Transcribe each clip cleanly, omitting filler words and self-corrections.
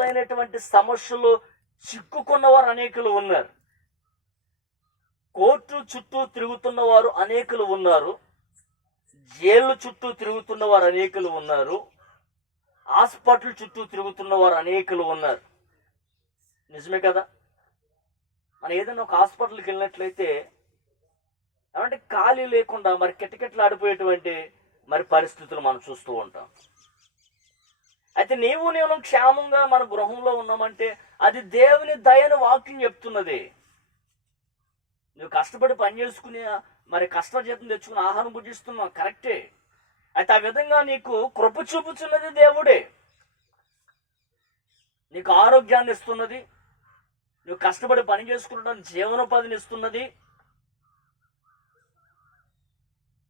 రకాలైనటువంటి సమస్యలు చిక్కుకున్నవారు అనేకులు ఉన్నారు. కోర్టు చుట్టూ తిరుగుతున్న వారు అనేకులు ఉన్నారు. జైలు చుట్టూ తిరుగుతున్న వారు అనేకులు ఉన్నారు. హాస్పిటల్ చుట్టూ తిరుగుతున్న వారు అనేకులు ఉన్నారు. నిజమే కదా? మనం ఏదైనా ఒక హాస్పిటల్కి వెళ్ళినట్లయితే ఏమంటే ఖాళీ లేకుండా మరి కిటకిటలు ఆడిపోయేటువంటి మరి పరిస్థితులు మనం చూస్తూ ఉంటాం. అయితే నేను క్షేమంగా మన గృహంలో ఉన్నామంటే అది దేవుని దయని వాక్యం చెప్తున్నది. నువ్వు కష్టపడి పని చేసుకుని మరి కష్టజీతం తెచ్చుకుని ఆహారం భుజిస్తున్నావు, కరెక్టే. అయితే ఆ విధంగా నీకు కృప చూపుతున్నది దేవుడే. నీకు ఆరోగ్యాన్ని ఇస్తున్నది, నువ్వు కష్టపడి పని చేసుకుంటానికి జీవనోపాధిని ఇస్తున్నది.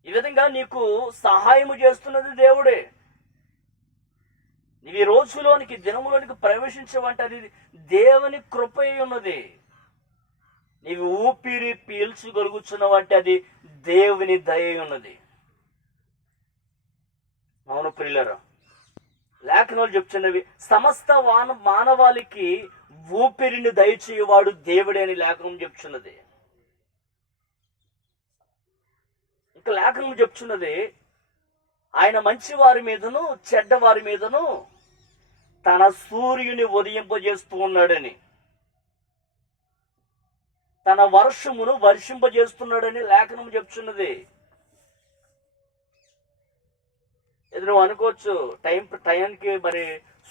ఈ విధంగా నీకు సహాయము చేస్తున్నది దేవుడే. నీవు ఈ రోజులోనికి దినములోనికి ప్రవేశించవంటే అది దేవుని కృప ఉన్నది. నీవు ఊపిరి పీల్చగలుగుతున్నావంటే అది దేవుని దయ ఉన్నది. అవును ప్రియులారా, లేఖనాలు చెప్తున్నవి సమస్త మానవాళికి ఊపిరిని దయచేయవాడు దేవుడే అని లేఖనం చెప్తున్నది. ఇంకా లేఖనం చెప్తున్నది ఆయన మంచి వారి మీదను చెడ్డవారి మీదను తన సూర్యుని ఉదయింపజేస్తూ ఉన్నాడని, తన వర్షమును వర్షింపజేస్తున్నాడని లేఖనం చెప్తున్నది. ఇది నువ్వు అనుకోవచ్చు, టైంకి మరి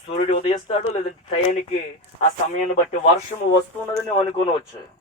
సూర్యుడు ఉదయిస్తాడు, లేదంటే టైంకి ఆ సమయాన్ని బట్టి వర్షము వస్తున్నదని నువ్వు అనుకోవచ్చు.